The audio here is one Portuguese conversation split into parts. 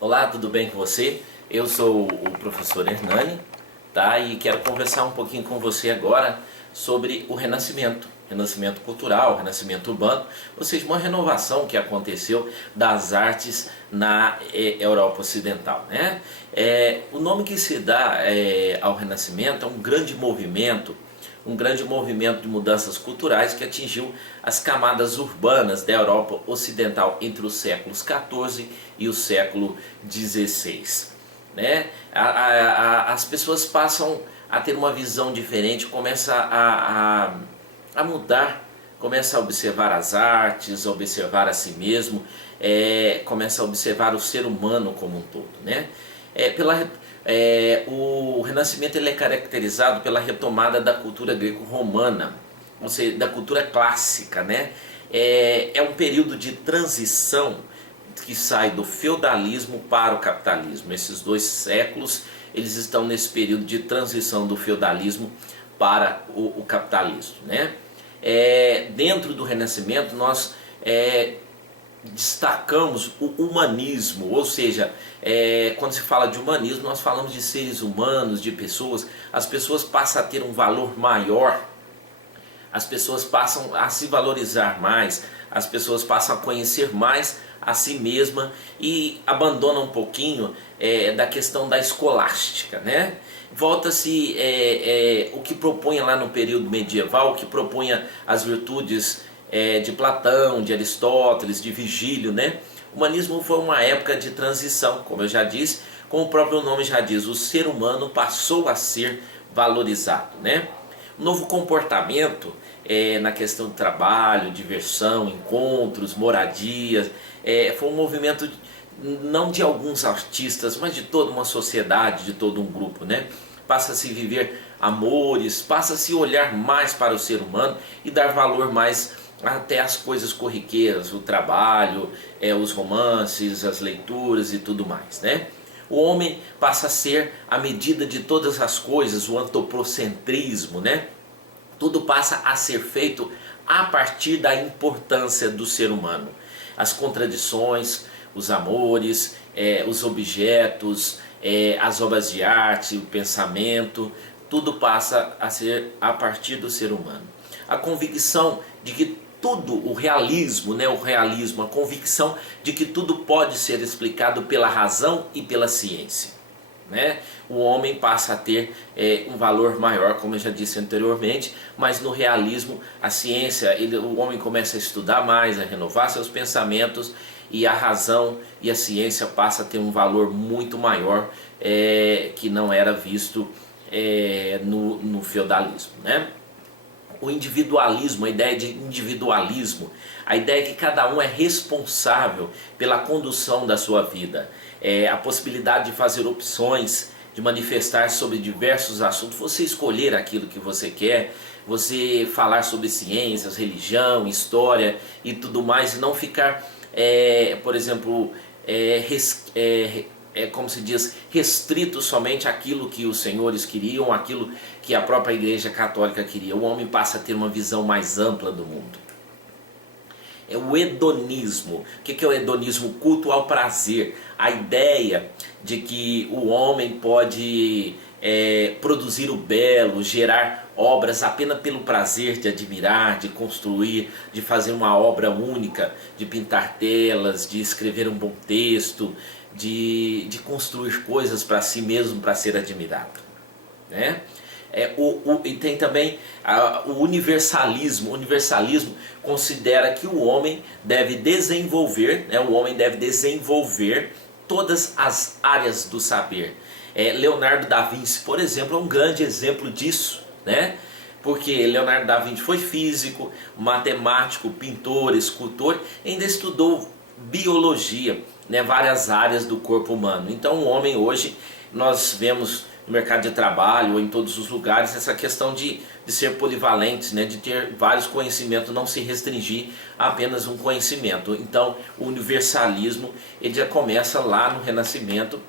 Olá, tudo bem com você? Eu sou o professor Hernani, tá? E quero conversar um pouquinho com você agora sobre o renascimento cultural, renascimento urbano, ou seja, uma renovação que aconteceu das artes na Europa Ocidental, né? O nome que se dá ao Renascimento é um grande movimento de mudanças culturais que atingiu as camadas urbanas da Europa Ocidental entre os séculos XIV e o século XVI. Né? As pessoas passam a ter uma visão diferente, começa a mudar, começa a observar as artes, a observar a si mesmo, começa a observar o ser humano como um todo. Né? O Renascimento ele é caracterizado pela retomada da cultura greco-romana, ou seja, da cultura clássica. Né? É um período de transição que sai do feudalismo para o capitalismo. Esses dois séculos eles estão nesse período de transição do feudalismo para o capitalismo. Né? Dentro do Renascimento nós destacamos o humanismo, ou seja, quando se fala de humanismo nós falamos de seres humanos, de pessoas. As pessoas passam a ter um valor maior, as pessoas passam a se valorizar mais, as pessoas passam a conhecer mais a si mesma e abandonam um pouquinho da questão da escolástica. Né? Volta-se o que propunha lá no período medieval, o que propunha as virtudes de Platão, de Aristóteles, de Virgílio. Né? O humanismo foi uma época de transição, como eu já disse, como o próprio nome já diz, o ser humano passou a ser valorizado. Né? O novo comportamento na questão de trabalho, diversão, encontros, moradias, foi um movimento não de alguns artistas, mas de toda uma sociedade, de todo um grupo. Né? Passa a se viver amores, passa a se olhar mais para o ser humano e dar valor mais até às coisas corriqueiras, o trabalho, os romances, as leituras e tudo mais. Né? O homem passa a ser a medida de todas as coisas, o antropocentrismo. Né? Tudo passa a ser feito a partir da importância do ser humano. As contradições, os amores, os objetos, as obras de arte, o pensamento, tudo passa a ser a partir do ser humano. A convicção de que tudo, o realismo, a convicção de que tudo pode ser explicado pela razão e pela ciência. Né? O homem passa a ter um valor maior, como eu já disse anteriormente, mas no realismo, a ciência, o homem começa a estudar mais, a renovar seus pensamentos, e a razão e a ciência passa a ter um valor muito maior que não era visto no feudalismo. Né? O individualismo, a ideia de individualismo, a ideia que cada um é responsável pela condução da sua vida, a possibilidade de fazer opções, de manifestar sobre diversos assuntos, você escolher aquilo que você quer, você falar sobre ciências, religião, história e tudo mais, e não ficar, por exemplo, como se diz, restrito somente àquilo que os senhores queriam, aquilo que a própria Igreja Católica queria. O homem passa a ter uma visão mais ampla do mundo. É o hedonismo. O que é o hedonismo? Culto ao prazer. A ideia de que o homem pode produzir o belo, gerar obras apenas pelo prazer de admirar, de construir, de fazer uma obra única, de pintar telas, de escrever um bom texto, de construir coisas para si mesmo, para ser admirado. Né? E tem também o universalismo. O universalismo considera que o homem deve desenvolver, todas as áreas do saber. Leonardo da Vinci, por exemplo, é um grande exemplo disso. Né? Porque Leonardo da Vinci foi físico, matemático, pintor, escultor, ainda estudou biologia, né, várias áreas do corpo humano. Então o homem hoje, nós vemos no mercado de trabalho ou em todos os lugares essa questão de ser polivalente, né, de ter vários conhecimentos, não se restringir a apenas um conhecimento. Então o universalismo ele já começa lá no Renascimento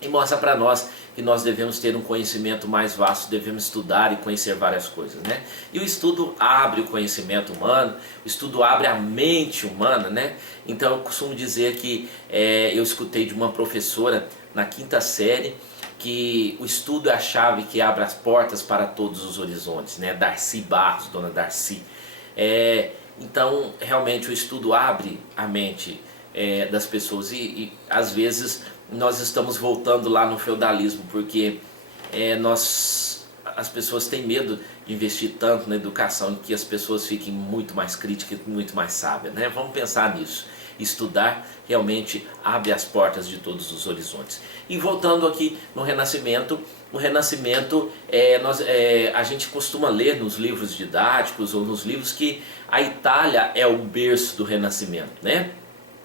e mostra para nós que nós devemos ter um conhecimento mais vasto, devemos estudar e conhecer várias coisas, né? E o estudo abre o conhecimento humano, o estudo abre a mente humana, né? Então eu costumo dizer que eu escutei de uma professora na quinta série que o estudo é a chave que abre as portas para todos os horizontes, né? Darcy Barros, dona Darcy. Então realmente o estudo abre a mente das pessoas e às vezes nós estamos voltando lá no feudalismo, porque as pessoas têm medo de investir tanto na educação que as pessoas fiquem muito mais críticas, muito mais sábias, né? Vamos pensar nisso. Estudar realmente abre as portas de todos os horizontes. E voltando aqui no Renascimento, o Renascimento a gente costuma ler nos livros didáticos ou nos livros que a Itália é o berço do Renascimento, né?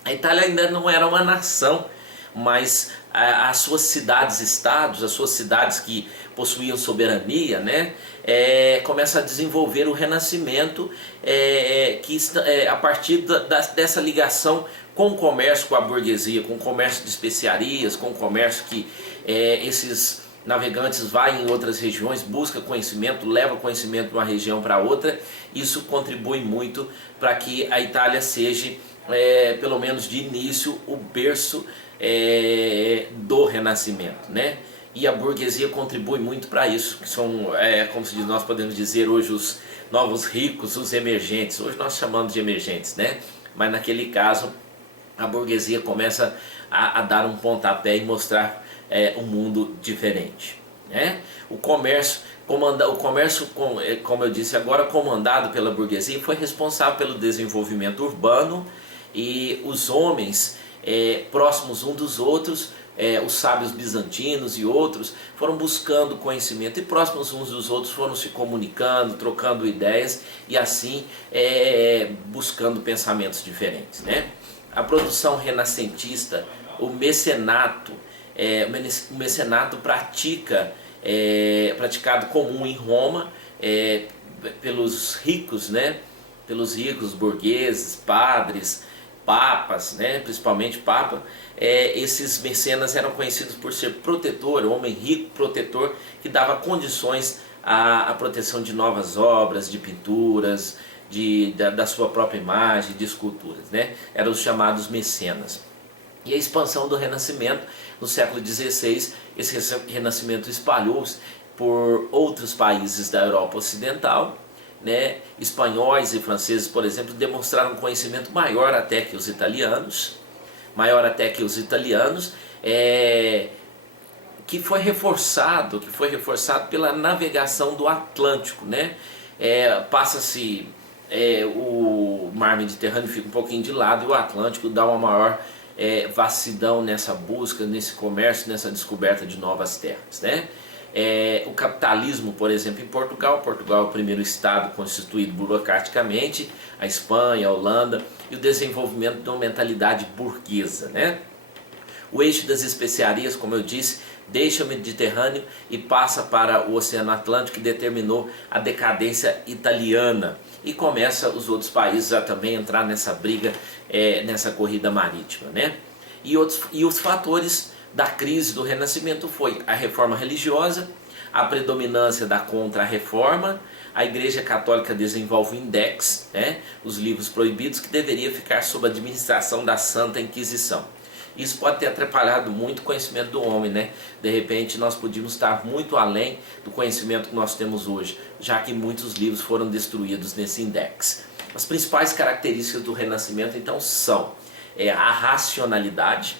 A Itália ainda não era uma nação, mas as suas cidades-estados, as suas cidades que possuíam soberania, né, começa a desenvolver o Renascimento, a partir dessa ligação com o comércio, com a burguesia, com o comércio de especiarias, com o comércio que esses navegantes vão em outras regiões, busca conhecimento, leva conhecimento de uma região para outra. Isso contribui muito para que a Itália seja, pelo menos de início, o berço do Renascimento, né? E a burguesia contribui muito para isso, que são, como se diz, nós podemos dizer hoje os novos ricos, os emergentes. Hoje nós chamamos de emergentes, né? Mas naquele caso a burguesia começa a dar um pontapé e mostrar um mundo diferente, né? O comércio, como eu disse agora, comandado pela burguesia, foi responsável pelo desenvolvimento urbano, e os homens próximos uns dos outros, os sábios bizantinos e outros, foram buscando conhecimento, e próximos uns dos outros foram se comunicando, trocando ideias e assim buscando pensamentos diferentes, né? A produção renascentista, o mecenato praticado comum em Roma pelos ricos, né? Pelos ricos, burgueses, padres, papas, né? Principalmente papa. Esses mecenas eram conhecidos por ser protetor, homem rico, protetor, que dava condições à proteção de novas obras, de pinturas, da sua própria imagem, de esculturas, né? Eram os chamados mecenas. E a expansão do Renascimento no século XVI, esse Renascimento espalhou-se por outros países da Europa Ocidental, né? Espanhóis e franceses, por exemplo, demonstraram um conhecimento maior até que os italianos, que foi reforçado pela navegação do Atlântico, né? Passa-se o mar Mediterrâneo, fica um pouquinho de lado, e o Atlântico dá uma maior vastidão nessa busca, nesse comércio, nessa descoberta de novas terras, né? O capitalismo, por exemplo, em Portugal é o primeiro estado constituído burocraticamente, a Espanha, a Holanda, e o desenvolvimento de uma mentalidade burguesa, né? O eixo das especiarias, como eu disse, deixa o Mediterrâneo e passa para o Oceano Atlântico, que determinou a decadência italiana, e começa os outros países a também entrar nessa briga, nessa corrida marítima, né? E os fatores da crise do Renascimento foi a reforma religiosa, a predominância da contra-reforma. A Igreja Católica desenvolve o Index, né? Os livros proibidos, que deveria ficar sob a administração da Santa Inquisição. Isso pode ter atrapalhado muito o conhecimento do homem, né? De repente nós podíamos estar muito além do conhecimento que nós temos hoje, já que muitos livros foram destruídos nesse index. As principais características do Renascimento então são a racionalidade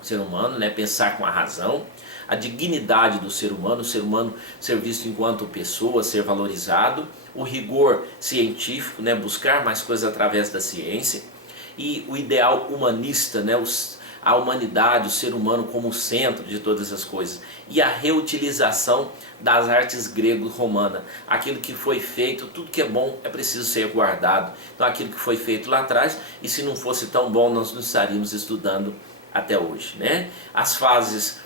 do ser humano, né? Pensar com a razão, a dignidade do ser humano, o ser humano ser visto enquanto pessoa, ser valorizado, o rigor científico, né? Buscar mais coisas através da ciência, e o ideal humanista, né? A humanidade, o ser humano como o centro de todas as coisas, e a reutilização das artes grego-romana. Aquilo que foi feito, tudo que é bom é preciso ser guardado. Então aquilo que foi feito lá atrás, e se não fosse tão bom, nós não estaríamos estudando até hoje, né? As fases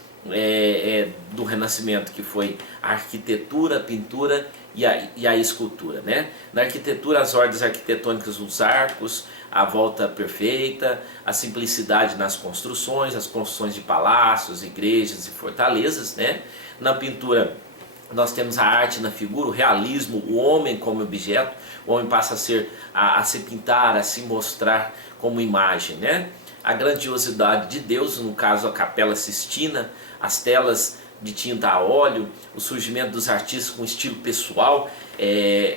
do Renascimento, que foi a arquitetura, a pintura e a escultura, né? Na arquitetura, as ordens arquitetônicas, os arcos, a volta perfeita, a simplicidade nas construções, as construções de palácios, igrejas e fortalezas, né? Na pintura, nós temos a arte na figura, o realismo, o homem como objeto, o homem passa a se pintar, a se mostrar como imagem, né? A grandiosidade de Deus, no caso a Capela Sistina, as telas de tinta a óleo, o surgimento dos artistas com estilo pessoal,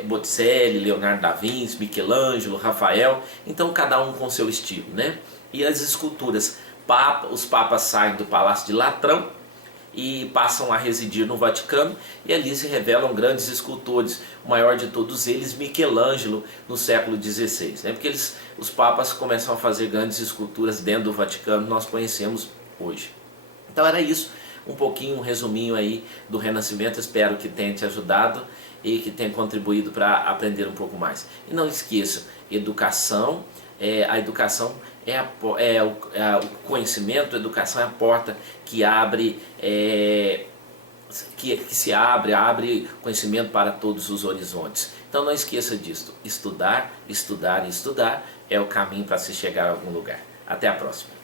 Botticelli, Leonardo da Vinci, Michelangelo, Rafael, então cada um com seu estilo, né? E as esculturas, os papas saem do Palácio de Latrão e passam a residir no Vaticano, e ali se revelam grandes escultores, o maior de todos eles, Michelangelo, no século XVI, né? Porque os papas começam a fazer grandes esculturas dentro do Vaticano, nós conhecemos hoje. Então era isso, um pouquinho, um resuminho aí do Renascimento, espero que tenha te ajudado e que tenha contribuído para aprender um pouco mais. E não esqueça, educação, a educação o conhecimento, a educação é a porta que abre, que se abre conhecimento para todos os horizontes. Então não esqueça disso, estudar, estudar e estudar é o caminho para se chegar a algum lugar. Até a próxima.